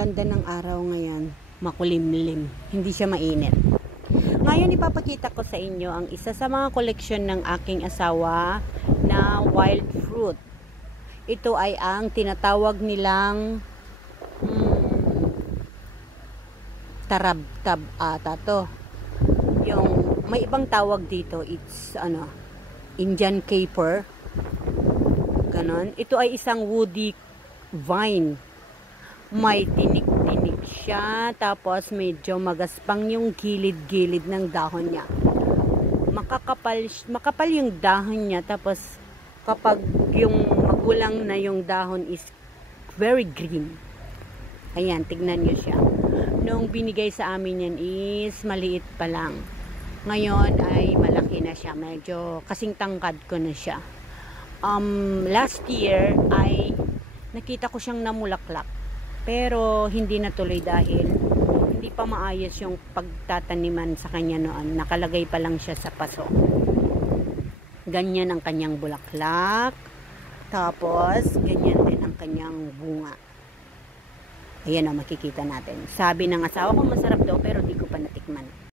ganda ng araw ngayon. Makulimlim. Hindi siya mainit. Ngayon ipapakita ko sa inyo ang isa sa mga koleksyon ng aking asawa na wild fruit. Ito ay ang tinatawag nilang tarabtab ata to. Yung may ibang tawag dito, it's Indian caper. Ganon. Ito ay isang woody vine. May tinik-tinik siya, tapos medyo magaspang yung gilid-gilid ng dahon niya. Makapal yung dahon niya, tapos kapag yung magulang na yung dahon is very green. Ayan, tignan nyo siya. Nung binigay sa amin yan is maliit pa lang. Ngayon ay malaki na siya. Medyo kasing tangkad ko na siya. Last year ay nakita ko siyang namulaklak. Pero hindi natuloy dahil hindi pa maayos yung pagtataniman sa kanya noon. Nakalagay pa lang siya sa paso. Ganyan ang kanyang bulaklak. Tapos, ganyan din ang kanyang bunga. Ayan o, makikita natin. Sabi ng asawa ko masarap daw, pero